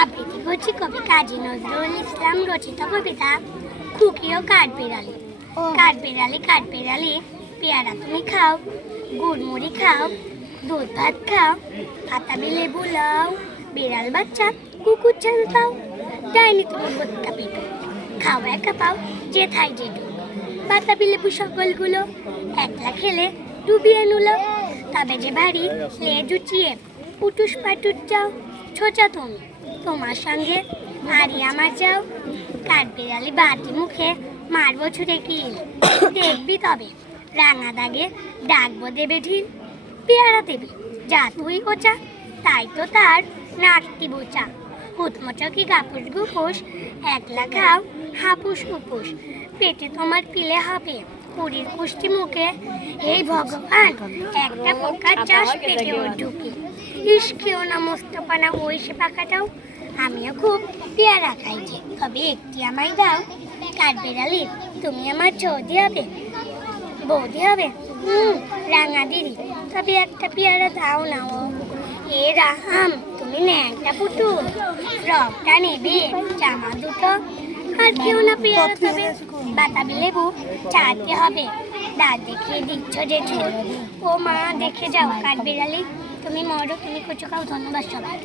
আবৃত্তি করছি কবি কাজী নজরুল ইসলাম রচিত কবিতা খুকি ও কাঠবিড়ালি। কাঠবিড়ালি কাঠবিড়ালি, পেয়ারা তুমি খাও, গুড় মুড়ি খাও, দুধ ভাত খাও, পাতাবি লেবু লাও, বিড়াল বাচ্চা কুকুর চাল পাও, ডাইনি তুমি বোটকা পেটো, খাও একা পাও যেথায় যেটুক, বাতাবি লেবু সকলগুলো একলা খেলে ডুবিয়ে নুলো, তবে যে ভারী লেজ উঁচিয়ে উটুস পাটুস যাও, ছোচা তুমি তোমার সঙ্গে হারি আমার যাও, কাঠবিড়ালি বাটি মুখে মারবো ছুটে কিল, দেখবি তবে রাঙা দাগে ডাকবো দেবে ঢিল, পেয়ারা দেবে যা তুই ওচা, তাই তো তার নাকটি বোচা, হুতমচকি গাপুস গুপুস একলা খাও হাপুস হুপুস, পেটে তোমার পিলে হবে পুরীর কুষ্টি মুখে, এই ভগবান একটা পোকার চাষ পেটে ওর ঢুকে, ইস খেও না মোস্তফানা ওই সে পাকাটাও, আমিও খুব পেয়ারা খাইছি তবে একটি আমায় দাও, কাঠবিড়ালি তুমি আমার চৌদি হবে বৌদি হবে, রাঙা দিদি তবে একটা পেয়ারা দাও না ও, এ রাহাম তুমি ন্যাংটা পুতুল, ফ্রকটা নেবে জামা দুটো, আর কেউ না পেয়ারা তবে বাতাবি লেবু চাটতে হবে, দাঁত দেখিয়ে দিচ্ছ যে ছোট, ও মা দেখে যাও কাঠবিড়ালি তুমি মরো তুমি কুচু খাও, ধন্যবাদ সবাই।